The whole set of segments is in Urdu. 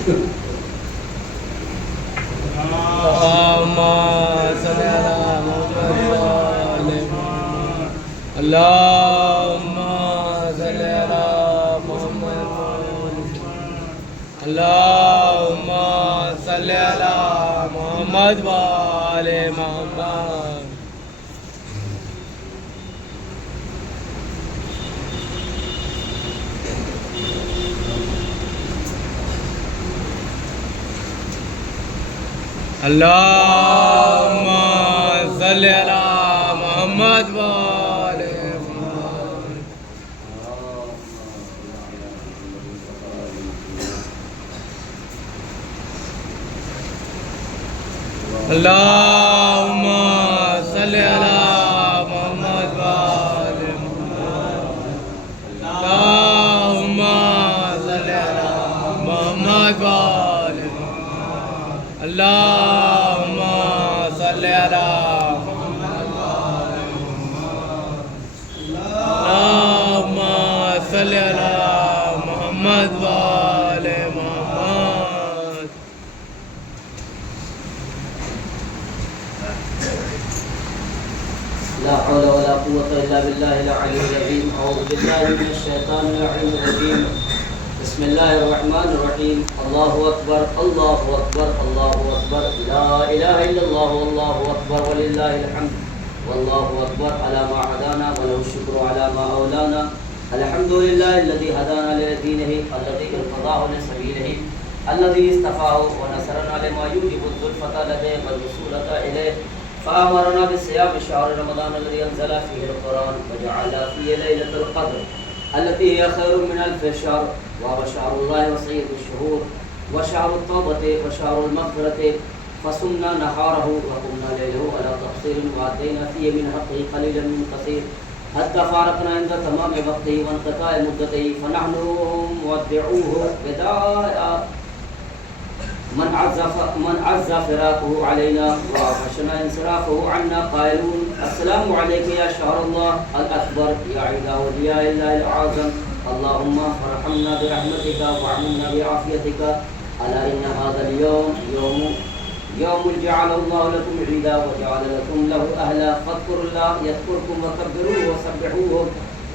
اللهم صل على محمد وآل محمد. اللهم صل على محمد وآل محمد. اللهم صل على محمد وآل محمد. اللهم صل على محمد وآل محمد. اللهم صل على محمد وآل محمد. اللهم صل على محمد وآل محمد. اللهم صل على محمد وآل محمد. اللهم صل على محمد وآل محمد. لا حول ولا قوة إلا بالله العلي العظيم. أعوذ بالله من الشيطان اللعين الرجيم. بسم الله الرحمن الرحيم. الله أكبر الله أكبر الله أكبر. لا إله إلا الله والله أكبر ولله الحمد. والله أكبر على ما هدانا وله الشكر على ما أولانا. الحمد لله الذي هدانا لدينه الذي ارتضاه لسبيله الذي اصطفاه ونصرنا لما يوجب الزلفة لديه والوصولة إليه. فأمرنا بصيام شهر رمضان الذي أنزل فيه القرآن وجعل فيه ليلة القدر التي هي خير من ألف شهر. وهو شهر الله وسيد الشهور وشهر التوبة وشهر المغفرة. فصمنا نهاره وقمنا ليله على تقصير وأدينا فيه من حقه قليلا من كثير حتى فارقنا عند تمام وقته وانقطاع مدته. فنحن مودعوه وداع من عز فراقه علينا وأوحشنا انصرافه عنا قائلون السلام عليك يا شهر الله الأكبر يا عيد أولياء الله الأعظم. اللهم فارحمنا برحمتك وعملنا بعافيتك. ألا إن هذا اليوم يوم جعل الله لكم عيدا وجعل لكم له أهلا. فاذكروا الله يذكركم وكبروه وسبحوه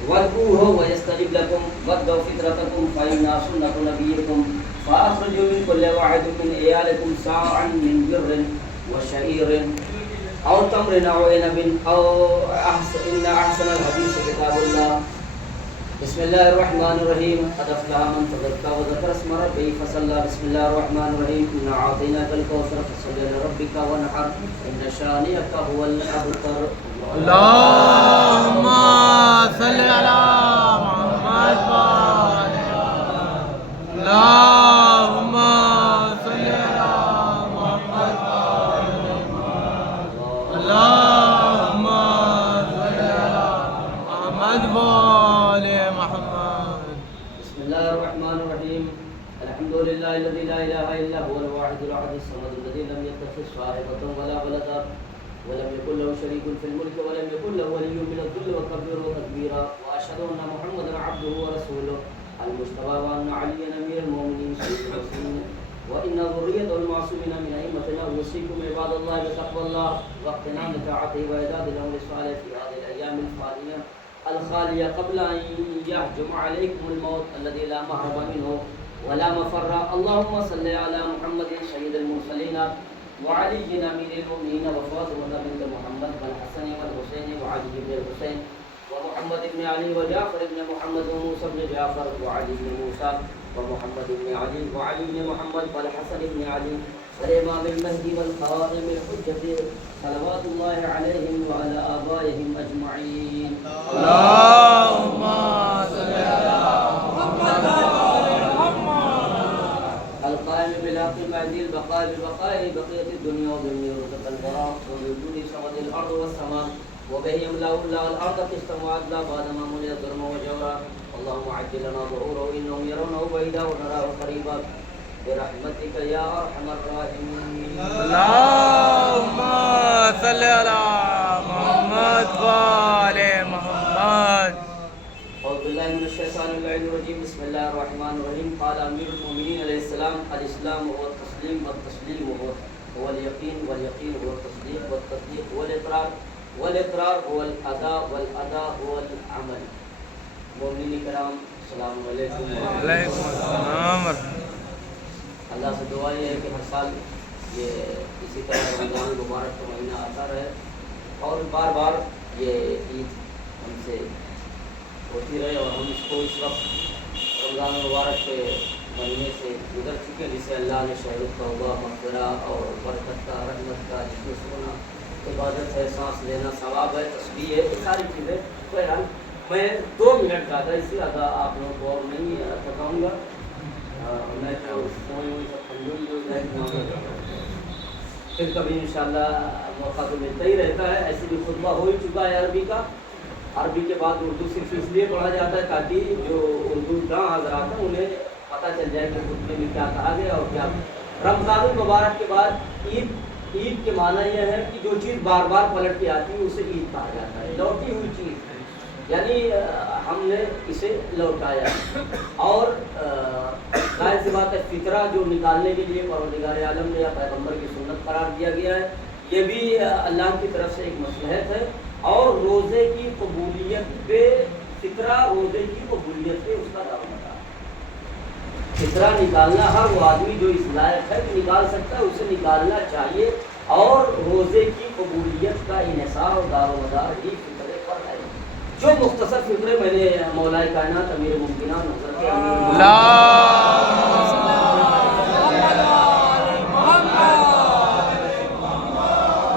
وادعوه ويستجب لكم. وادعوا فطرتكم فإنها سنة نبيكم. فأخرجوا من كل واحد من عيالكم ساعا من بر وشعير أو تمر أو عنب أو إن أحسن الحديث كتاب الله. بسم الله الرحمن الرحيم. قد أفلح من تزكى وذكر اسم ربه فصلى. بسم الله الرحمن الرحيم. إنا أعطيناك الكوثر فصل لربك وانحر إن شانئك هو الأبتر. اللهم صل على محمد وآل محمد. اللهم صل على محمد وآل محمد. اللهم صل على محمد وآل محمد. بسم الله الرحمن الرحيم. الحمد لله الذي لا إله إلا هو الواحد الأحد الصمد الذي لم يتخذ صاحبة ولا ولدا ولم يكن له شريك في الملك ولم يكن له ولي من الذل وكبره تكبيرا. وأشهد أن محمدا عبده ورسوله المجتبى وأن عليا أمير المؤمنين سيد المرسلين وإن ذريته المعصومين من أئمتنا. أوصيكم عباد الله بتقوى الله واغتنام طاعته وإعداد الأمر الصالح في هذه الأيام الفانية الخالية قبل أن يهجم عليكم الموت الذي لا مهرب منه ولا مفر. اللهم صل على محمد سيد المرسلين وعلي أمير المؤمنين وفاطمة بنت محمد والحسن والحسين وعلي بن الحسين ومحمد بن علي وجعفر بن محمد وموسى بن جعفر وعلي بن موسى ومحمد بن علي وعلي بن محمد والحسن بن علي والإمام المهدي والخاتم الحجة صلوات الله عليهم وعلى آبائهم أجمعين. اللهم صل على محمد وآل محمد. القائم بالحق بعد البقاء ببقاء بقية الدنيا وبه رزق البراء وبوجود سمد الأرض والسماء وبه يملأ الله الأرض قسطا وعدلا بعدما ملئت ظلما وجورا. اللهم عجل لنا ظهوره إنهم يرونه بعيدا ونراه قريبا برحمتك يا أرحم الراحمين. اللهم صل على محمد وآل محمد. أعوذ بالله من الشيطان الشیطان اللعین الرجیم بسم اللہ الرحمن الرحیم قال امیر المؤمنین علیہ السلام الاسلام هو التسلیم والتسلیم هو الیقین والیقین هو التصدیق والتصدیق هو الاقرار والاقرار هو الاداء والاداء هو العمل. مومنین کرام السلام علیکم. وعلیکم السلام. اللہ سے دعا یہ ہے کہ ہر سال یہ اسی طرح رمضان المبارک کا مہینہ آتا رہے اور بار بار یہ عید ہم سے ہوتی رہے اور ہم اس کو اس وقت رمضان المبارک کے مہینے سے گزر چکے جسے اللہ نے شہر التوبہ مغفرہ اور برکت کا رحمت کا جس میں سونا عبادت ہے سانس لینا ثواب ہے تسبیح ہے یہ ساری چیزیں. بہرحال میں 2 منٹ کا تھا اس سے زیادہ آپ لوگوں کو اور نہیں بتاؤں گا. میں تو سب کمزوری پھر کبھی انشاءاللہ موقع تو ملتا ہی رہتا ہے. ایسے بھی خطبہ ہو ہی چکا ہے عربی کا. عربی کے بعد اردو صرف اس لیے پڑھا جاتا ہے تاکہ جو اردو داں حضرات ہیں انہیں پتہ چل جائے کہ خطبے میں کیا کہا گیا اور کیا. رمضان المبارک کے بعد عید کے معنی یہ ہے کہ جو چیز بار بار پلٹ کے آتی ہے اسے عید کہا جاتا ہے. لوٹی ہوئی چیز یعنی ہم نے اسے لوٹایا. اور ظاہر سی بات ہے فطرہ جو نکالنے کے لیے پروردگار عالم نے یا پیغمبر کی سنت قرار دیا گیا ہے یہ بھی اللہ کی طرف سے ایک مصلحت ہے. اور روزے کی قبولیت پہ فطرہ روزے کی قبولیت پہ اس کا دعویٰ. فطرہ نکالنا ہر وہ آدمی جو اس لائق ہے کہ نکال سکتا ہے اسے نکالنا چاہیے. اور روزے کی قبولیت کا انحصار اور دار و مدار ہی فطرے پر ہے. جو مختصر فطرے میں نے مولائے کائنات امیر ممکنان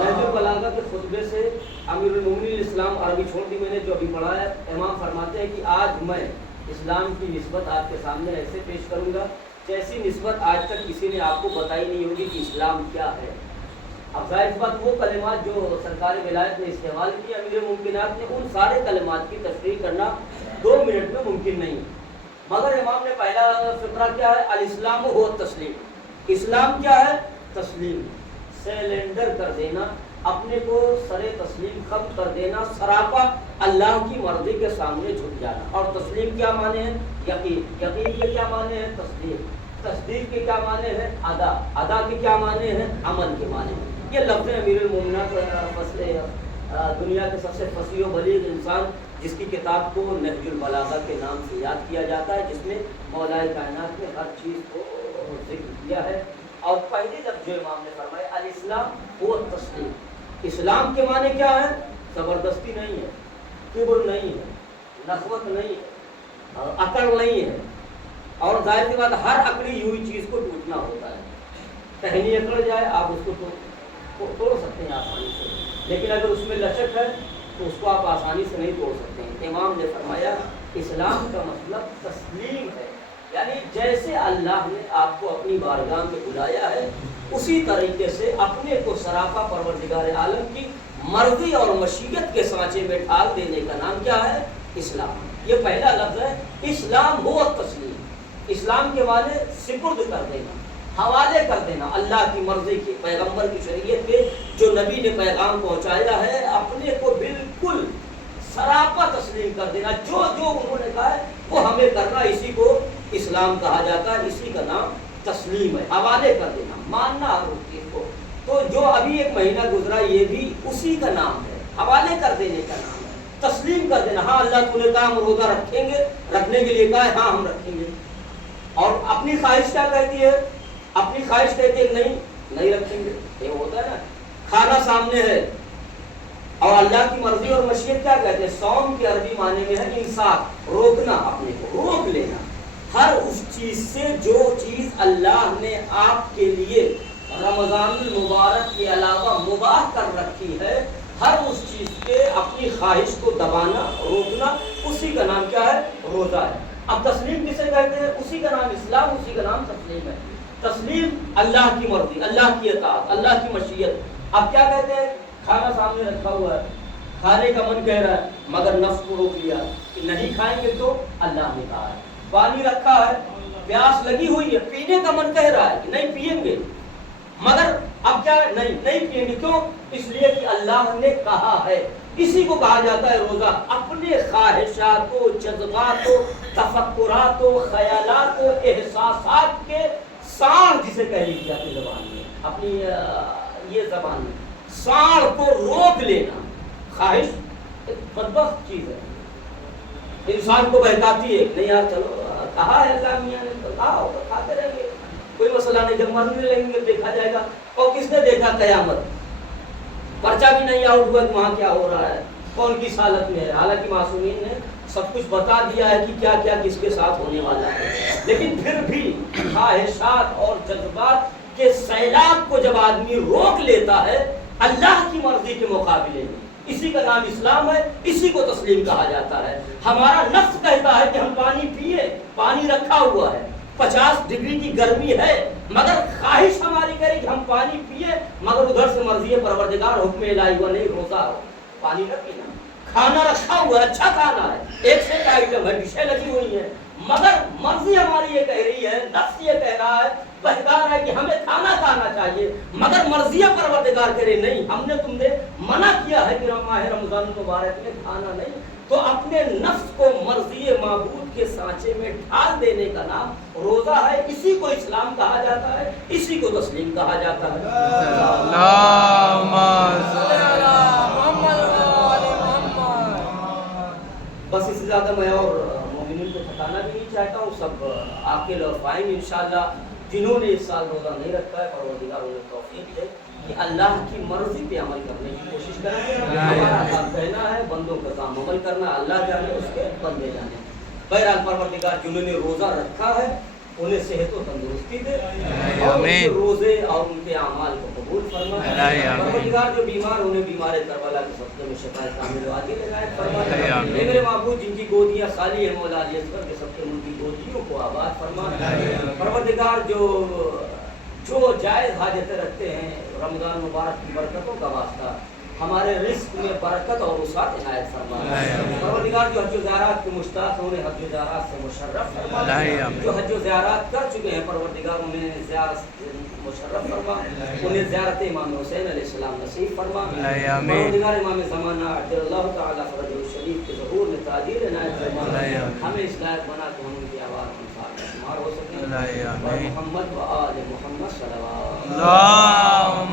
حضرت بلاغہ کے خطبے سے امیر المومنین اسلام عربی چھوڑ دی میں نے جو ابھی پڑھا ہے. امام فرماتے ہیں کہ آج میں اسلام کی نسبت آپ کے سامنے ایسے پیش کروں گا جیسی نسبت آج تک کسی نے آپ کو بتائی نہیں ہوگی کہ اسلام کیا ہے. اب ظاہر بات وہ کلمات جو سرکار ولایت نے استعمال کی امیر ممکنات نے ان سارے کلمات کی تشریح کرنا 2 منٹ میں ممکن نہیں. مگر امام نے پہلا فقرہ کیا ہے الاسلام ہو تسلیم. اسلام کیا ہے؟ تسلیم. سیلنڈر کر دینا اپنے کو سر تسلیم خم کر دینا سراپا اللہ کی مرضی کے سامنے جھک جانا. اور تسلیم کیا معنی ہے؟ یقین. یقین کے کیا معنی ہے؟ تصدیق. تصدیق کے کیا معنی ہے؟ ادا. ادا کے کیا معنی ہے؟ عمل کے معنی ہے. یہ لفظ امیر المومنات دنیا کے سب سے فصیح و بلیغ انسان جس کی کتاب کو نہج البلاغہ کے نام سے یاد کیا جاتا ہے جس میں مولائے کائنات نے ہر چیز کو ذکر کیا ہے. اور پہلی لفظ جو امام نے فرمایا الاسلام هو التسلیم. اسلام کے معنی کیا ہے؟ زبردستی نہیں ہے, کبر نہیں ہے, نخوت نہیں ہے, عقل نہیں ہے. اور ظاہر سی بات ہر عقلی ہوئی چیز کو ٹوٹنا ہوتا ہے. ٹہنی اکڑ جائے آپ اس کو توڑ سکتے ہیں آسانی سے, لیکن اگر اس میں لچک ہے تو اس کو آپ آسانی سے نہیں توڑ سکتے ہیں. امام نے فرمایا اسلام کا مطلب تسلیم ہے. یعنی جیسے اللہ نے آپ کو اپنی بارگاہ میں بلایا ہے اسی طریقے سے اپنے کو سراپا پروردگار عالم کی مرضی اور مشیت کے سانچے میں ڈھال دینے کا نام کیا ہے؟ اسلام. یہ پہلا لفظ ہے اسلام ہو تسلیم. اسلام کے معنی سپرد کر دینا, حوالے کر دینا اللہ کی مرضی کی پیغمبر کی شریعت کے جو نبی نے پیغام پہنچایا ہے اپنے کو بالکل سراپا تسلیم کر دینا. جو جو انہوں نے کہا ہے وہ ہمیں کرنا, اسی کو اسلام کہا جاتا ہے. اسی کا نام تسلیم ہے. حوالے کر دینا, ماننا ہر اس چیز کو. تو جو ابھی ایک مہینہ گزرا یہ بھی اسی کا نام ہے, حوالے کر دینے کا نام ہے, تسلیم کر دینا. ہاں اللہ تو نے کہا ہم روزہ رکھیں گے, رکھنے کے لیے کہا ہے ہاں ہم رکھیں گے. اور اپنی خواہش کیا کہتی ہے؟ اپنی خواہش کہتی ہے نہیں رکھیں گے. یہ ہوتا ہے نا, کھانا سامنے ہے اور اللہ کی مرضی اور مشیت کیا کہتے ہیں؟ صوم کے عربی معنی میں ہے امساک, روکنا, اپنے کو روک لینا. ہر اس چیز سے جو چیز اللہ نے آپ کے لیے رمضان المبارک کے علاوہ مباح کر رکھی ہے ہر اس چیز کے اپنی خواہش کو دبانا, روکنا, اسی کا نام کیا ہے؟ روزہ ہے. اب تسلیم کسے کہتے ہیں؟ اسی کا نام اسلام, اسی کا نام تسلیم ہے. تسلیم اللہ کی مرضی, اللہ کی اطاعت, اللہ کی مشیت. اب کیا کہتے ہیں؟ کھانا سامنے رکھا ہوا ہے, کھانے کا من کہہ رہا ہے مگر نفس کو روک لیا کہ نہیں کھائیں گے تو اللہ نے کہا ہے. پانی رکھا ہے, پیاس لگی ہوئی ہے, پینے کا من کہہ رہا ہے کہ نہیں پئیں گے, مگر اب کیا نہیں پئیں گے. کیوں؟ اس لیے کہ اللہ نے کہا ہے. اسی کو کہا جاتا ہے روزہ. اپنے خواہشات و جذبات و تفکرات و خیالات و احساسات کے ساڑ جسے کہہ لیجیے اپنی زبان میں، اپنی یہ زبان میں ساڑ کو روک لینا. خواہش ایک بدبخت چیز ہے، انسان کو بہکاتی ہے. نہیں یار چلو کہا ہے اللہ میاں نے تو کہا ہوگا، کھاتے رہیں گے، کوئی مسئلہ نہیں. جب مرنے لگیں گے دیکھا جائے گا. اور کس نے دیکھا قیامت؟ پرچہ بھی نہیں آؤٹ ہوا کہ وہاں کیا ہو رہا ہے، کون کس حالت میں ہے. حالانکہ معصومین نے سب کچھ بتا دیا ہے کہ کیا کیا کس کے ساتھ ہونے والا ہے. لیکن پھر بھی خواہشات اور جذبات کے سیلاب کو جب آدمی روک لیتا ہے اللہ کی مرضی کے مقابلے میں، اسی کا نام اسلام ہے، اسی کو تسلیم کہا جاتا ہے. ہمارا نفس کہتا ہے کہ ہم پانی پیے، پانی رکھا ہوا ہے، 50 ڈگری کی گرمی ہے، مگر خواہش ہماری کرے کہ ہم پانی پیے، مگر ادھر سے مرضی پروردگار حکم الہی ہوا نہیں روزہ ہو، پانی نہ پینا. کھانا رکھا ہوا ہے، اچھا کھانا ہے، ایک سے ایک آئٹم ہے، ڈشیں لگی ہوئی ہیں، مگر مرضی ہماری یہ کہہ رہی ہے، نفس یہ کہہ رہا ہے، بہکا رہا ہے کہ ہمیں کھانا کھانا چاہیے، مگر مرضی پروردگار کرے نہیں. ہم نے تم نے منع کیا ہے کہ ماہ رمضان مبارک میں کھانا نہیں. تو اپنے نفس کو مرضی معبود کے سانچے میں ڈھال دینے کا نام روزہ ہے. اسی کو اسلام کہا جاتا ہے، اسی کو تسلیم کہا جاتا ہے. بس اس سے زیادہ میں اور مومنین کو تھکانا بھی نہیں چاہتا ہوں. سب عاقل اور فاہم انشاءاللہ جنہوں نے اس سال روزہ نہیں رکھا ہے، پروردگار انہیں توفیق دے کہ اللہ کی مرضی پہ عمل کرنے کی کوشش کریں. ہمارا کام کہنا ہے، بندوں کا کام عمل کرنا. اللہ جانے اس کے بندے جانے. بہرحال پروردگار جنہوں نے روزہ رکھا ہے انہیں صحت و تندرستی دے اور ان کے روزے اور ان کے اعمال کو قبول فرما. پروردگار جو بیمار انہیں بیمار کربلا کے صدقے میں شفا کامل عاجل عنایت فرما. اے میرے معبود جن کی گودیاں خالی ہیں مولا علی اصغر کے سب کے ان کی گودیوں کو آباد فرما. پروردگار جو جائز حاجتیں رکھتے ہیں رمضان مبارک کی برکتوں کا واسطہ ہمارے رزق میں برکت اور وسعت عنایت فرما. پروردگار جو حج و زیارات کے مشتاق ہیں انہیں حج و زیارات سے مشرف فرما. جو حج و زیارات کر چکے ہیں پروردگار انہیں زیارت سے مشرف فرما. انہیں زیارت امام حسین علیہ السلام نصیب فرما. پروردگار امام زمانہ عجل اللہ تعالیٰ فرجہ الشریف کے ظہور میں تاجیر عنایت فرما. ہمیں اس لائق بنا کہ ہم ان کی آواز انصار میں شمار ہو سکیں. محمد و آل محمد صلی اللہ